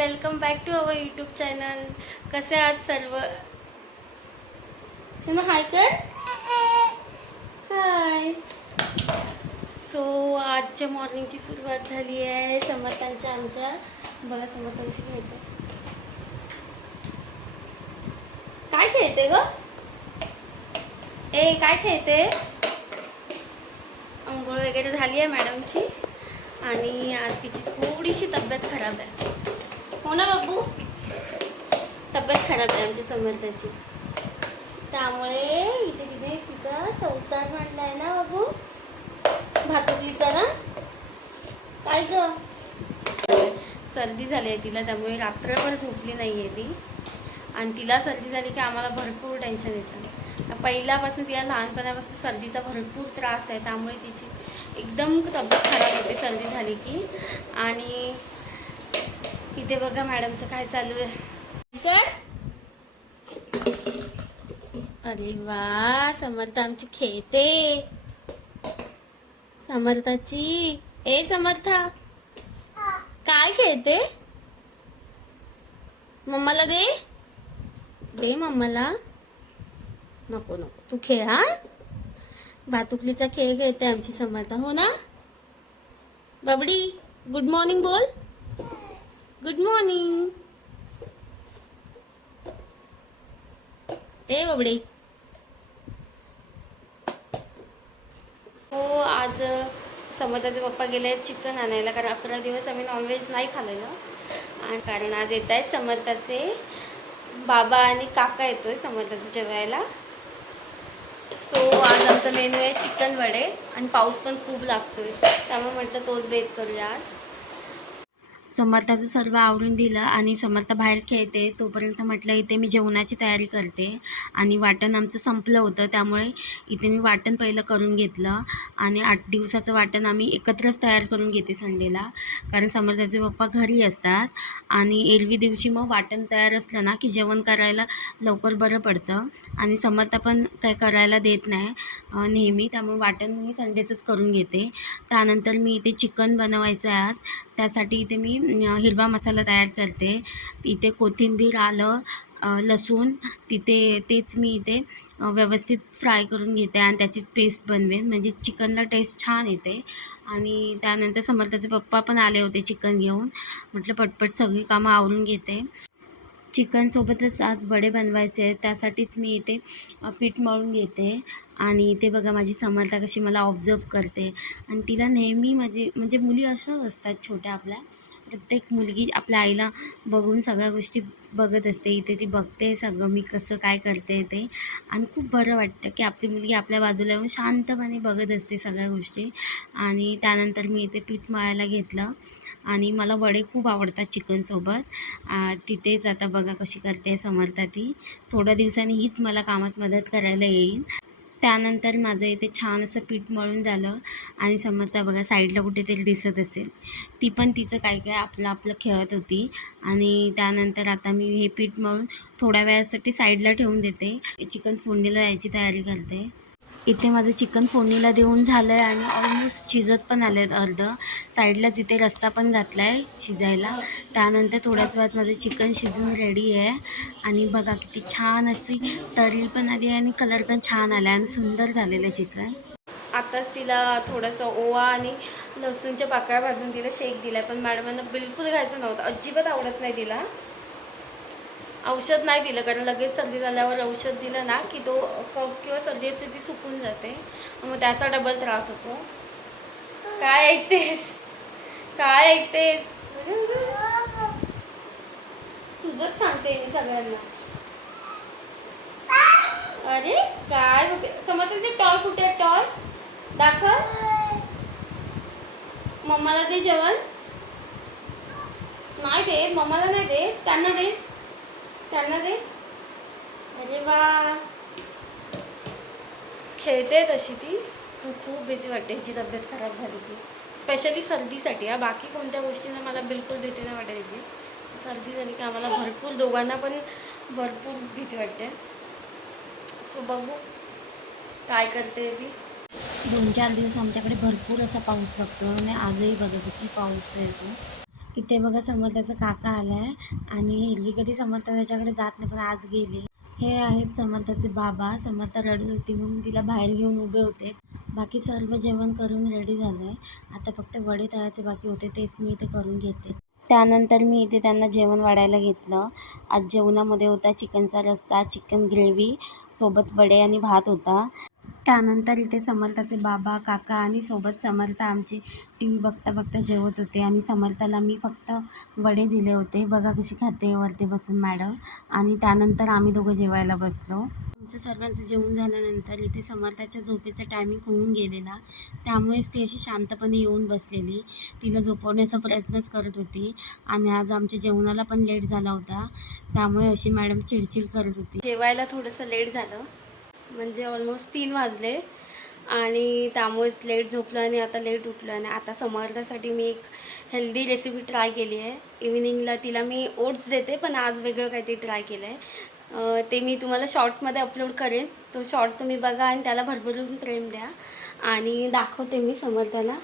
Welcome back to our YouTube channel. कसे आहात सर्व? सुना हाय कर. हाय सो आजच्या मॉर्निंगची सुरुवात झाली आहे. समर्थांच्या आमच्या बघा समर्थांशी घ्यायचं खेळते. काय खेळते ग? ए काय खेळते? अंघोळ वगैरे झाली आहे मॅडमची. आणि आज तिची थोडीशी तब्येत खराब आहे. ना बाबू? तब्येत खराब आहे आमच्या समर्थाची त्यामुळे इथे तिने तिचा संसार मांडला आहे ना बाबू? भातुकलीचा ना? काय ग? सर्दी झाली आहे तिला त्यामुळे रात्रभर झोपली नाही आहे ती. आणि तिला सर्दी झाली की आम्हाला भरपूर टेन्शन येतं. पहिल्यापासून तिला लहानपणापासून सर्दीचा भरपूर त्रास आहे त्यामुळे तिची एकदम तब्येत खराब होते सर्दी झाली की. आणि इथे बघा मॅडमचं काय चालू आहे. अरे वा समर्थ आमची खेळते. समर्थाची? ए समर्था. काय खेळते? मम्माला दे. दे मम्माला. नको नको. तू खेळ हा? भातुकलीचा खेळ खेळते आमची समर्था हो ना? बबडी गुड मॉर्निंग बोल. गुड मॉर्निंग ए बाबडे. हो आज समर्थाचे पप्पा गेले चिकन आणायला. कारण अकरा दिवस आम्ही नॉनव्हेज नाही खाल्लेलं आणि कारण आज येत आहेत समर्थाचे बाबा आणि काका येतोय समर्थाचं जेवायला. सो आज आमचा मेनू आहे चिकन वडे. आणि पाऊस पण खूप लागतोय. त्यामुळे म्हटलं तोच बेत करूया आज. समर्थाचं सर्व आवरून दिलं आणि समर्थ बाहेर खेळते. तोपर्यंत म्हटलं इथे मी जेवणाची तयारी करते. आणि वाटण आमचं संपलं होतं. त्यामुळे इथे मी वाटण पहिलं करून घेतलं आणि आठ दिवसाचं वाटण आम्ही एकत्रच तयार करून घेते संडेला. कारण समर्थाचे पप्पा घरी असतात आणि एरवी दिवशी मग वाटण तयार असलं ना की जेवण करायला लवकर बरं पडतं. आणि समर्थ पण काय करायला देत नाही नेहमी. त्यामुळे वाटण मी संडेचंच करून घेते. त्यानंतर मी इथे चिकन बनवायचं आहे आज. त्यासाठी इथे मी हिरवा मसाला तयार करते. इथे कोथिंबीर आलं लसूण तिथे तेच मी इथे व्यवस्थित फ्राय करून घेते आणि त्याची पेस्ट बनवेन. म्हणजे चिकनला टेस्ट छान येते. आणि त्यानंतर समर्थाचे पप्पा पण आले होते चिकन घेऊन. म्हटलं पटपट सगळी कामं आवरून घेते. चिकनसोबतच आज वडे बनवायचे आहेत त्यासाठीच मी इथे पीठ मळून घेते आणि इथे बघा माझी समर्था कशी मला ऑब्झर्व करते. आणि तिला नेहमी माझी म्हणजे मुली अशाच असतात छोट्या आपल्या प्रत्येक मुलगी आपल्या आईला बघून सगळ्या गोष्टी बघत असते इथे ती बघते सगळं मी कसं काय करते ते. आणि खूप बरं वाटतं की आपली मुलगी आपल्या बाजूला येऊन शांतपणे बघत असते सगळ्या गोष्टी. आणि त्यानंतर मी इथे पीठ मळायला घेतलं. आणि मला वडे खूप आवडतात चिकनसोबत तिथेच आता बघा कशी करते समर्था ती. थोड्या दिवसांनी हीच मला कामात मदत करायला येईल. त्यानंतर माझं इथे छान असं पीठ मळून झालं आणि समर्था बघा साईडला कुठेतरी दिसत असेल. ती पण तिचं काय काय आपलं आपलं खेळत होती. आणि त्यानंतर आता मी हे पीठ मळून थोड्या वेळासाठी साईडला ठेवून देते. चिकन फोडणीला यायची तयारी करते. इथे माझं चिकन फोडणीला देऊन झालं आहे आणि ऑलमोस्ट शिजत पण आलं आहेत अर्ध. साईडलाच इथे रस्सा पण घातला आहे शिजायला. त्यानंतर थोड्याच वेळात माझं चिकन शिजून रेडी आहे. आणि बघा किती छान अशी तरी पण आली आहे आणि कलर पण छान आला आणि सुंदर झालेलं आहे चिकन. आताच तिला थोडंसं ओवा आणि लसूणच्या पाकळ्या भाजून तिला शेक दिला पण मॅडमांना बिलकुल घ्यायचं नव्हतं. अजिबात आवडत नाही तिला. औषध नाही दिलं कारण लगेच सर्दी झाल्यावर औषध दिलं ना की तो कफ किंवा सर्दी असते ती सुकून जाते. मग त्याचा डबल त्रास होतो. काय ऐकतेस? काय ऐकतेस? तुझंच सांगते मी सगळ्यांना. अरे काय बघते समजते टॉय कुठे आहे? टॉय दाखव. मम्माला दे जेवण. नाही दे मम्माला नाही दे त्यांना दे. त्यांना दे. अरे वा. खेळते तशी ती. खूप भीती वाटते. तब्येत खराब झाली की. स्पेशली सर्दीसाठी. हा बाकी कोणत्या गोष्टींना मला बिलकुल भीती नाही वाटायची. सर्दी झाली की आम्हाला भरपूर दोघांना पण भरपूर भीती वाटते. सो बघू. काय करते ती. दोन चार दिवस आमच्याकडे भरपूर असा पाऊस लागतो आणि आजही बघत की पाऊस येतो इथे बघा समर्थाचा काका आलाय आणि हिरवी कधी समर्थ त्याच्याकडे जात नाही पण आज गेली. हे आहेत समर्थाचे बाबा. समर्थ रडत होती म्हणून तिला बाहेर घेऊन उभे होते. बाकी सर्व जेवण करून रेडी झालं. आहे आता फक्त वडे तळायचे बाकी होते तेच मी इथे करून घेते. त्यानंतर मी इथे त्यांना जेवण वाढायला घेतलं. आज जेवणामध्ये होता चिकनचा रस्सा चिकन ग्रेव्ही सोबत वडे आणि भात होता. त्यानंतर इथे समर्थाचे बाबा काका आणि सोबत समर्थ आमची टी व्ही बघता बघता जेवत होते आणि समर्थाला मी फक्त वडे दिले होते. बघा कशी खाते वरती बसून मॅडम आणि त्यानंतर आम्ही दोघं जेवायला बसलो. आमच्या सर्वांचं जेवण झाल्यानंतर इथे समर्थाच्या झोपेचं टायमिंग होऊन गेलेला. त्यामुळेच ती अशी शांतपणे येऊन बसलेली. तिला झोपवण्याचा प्रयत्नच करत होती आणि आज आमच्या जेवणाला पण लेट झाला होता. त्यामुळे अशी मॅडम चिडचिड करत होती. जेवायला थोडंसं लेट झालं. म्हणजे ऑलमोस्ट तीन वाजले. आणि त्यामुळेच लेट झोपलं आणि आता लेट उठलं आणि आता समर्थासाठी मी एक हेल्दी रेसिपी ट्राय केली आहे. इव्हिनिंगला तिला मी ओट्स देते पण आज वेगळं काहीतरी ट्राय केलं आहे ते मी तुम्हाला शॉर्टमध्ये अपलोड करेन. तो शॉर्ट तुम्ही बघा आणि त्याला भरभरून प्रेम द्या. आणि दाखवते मी समर्थाला.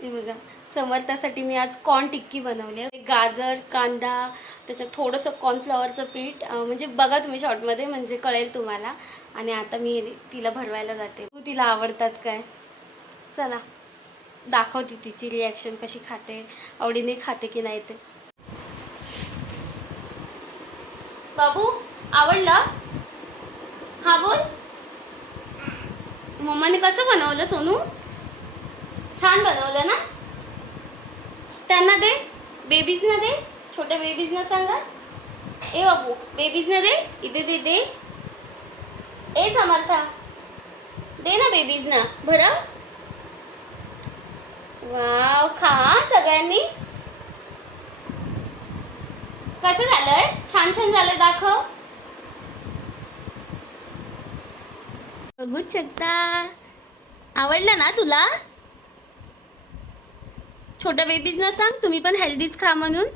हे बघा. समर्थासाठी मी आज कॉर्न टिक्की बनवली आहे. गाजर कांदा त्याच्यात थोडंसं कॉर्नफ्लॉवरचं पीठ म्हणजे बघा तुम्ही शॉर्टमध्ये म्हणजे कळेल तुम्हाला. आणि आता मी तिला भरवायला जाते. तू तिला आवडतात काय? चला दाखवते तिची रिॲक्शन कशी खाते आवडीने खाते की नाही ते. बाबू आवडलं? हा बोल. मम्माने कसं बनवलं सोनू? छान बनवलं ना? त्यांना दे. बेबीजना दे. छोट्या बेबीजना सांगा. ए बाबू बेबीजना दे. इथे दे दे. ए समर्था दे ना बेबीजना बरं वाव खा सगळ्यांनी. कसं झालंय? छान छान झालंय दाखव. बघूच शकता. आवडलं ना तुला? छोट्या बेबीजना सांग तुम्ही पण हेल्दीच खा म्हणून.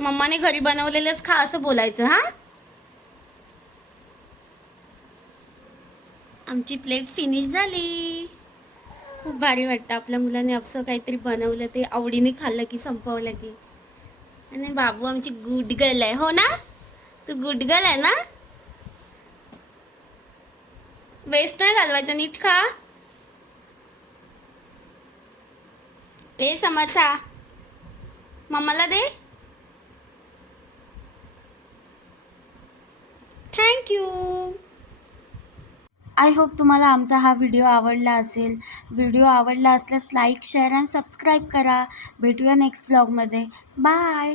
मम्माने घरी बनवलेलंच खा असं बोलायचं हा? आमची प्लेट फिनिश झाली. खूप भारी वाटतं आपल्या मुलाने असं काहीतरी बनवलं ते आवडीने खाल्लं की संपवलं की. आणि बाबू आमची गुड गर्ल आहे हो ना? तू गुड गर्ल आहे ना? वेस्ट नाही घालवायचं नीट खा. ए समर्था. मम्माला दे. थँक्यू आय होप तुम्हाला आमचा हा व्हिडिओ आवडला असेल. व्हिडिओ आवडला असल्यास लाईक शेअर आणि सबस्क्राईब करा. भेटूया नेक्स्ट व्लॉगमध्ये बाय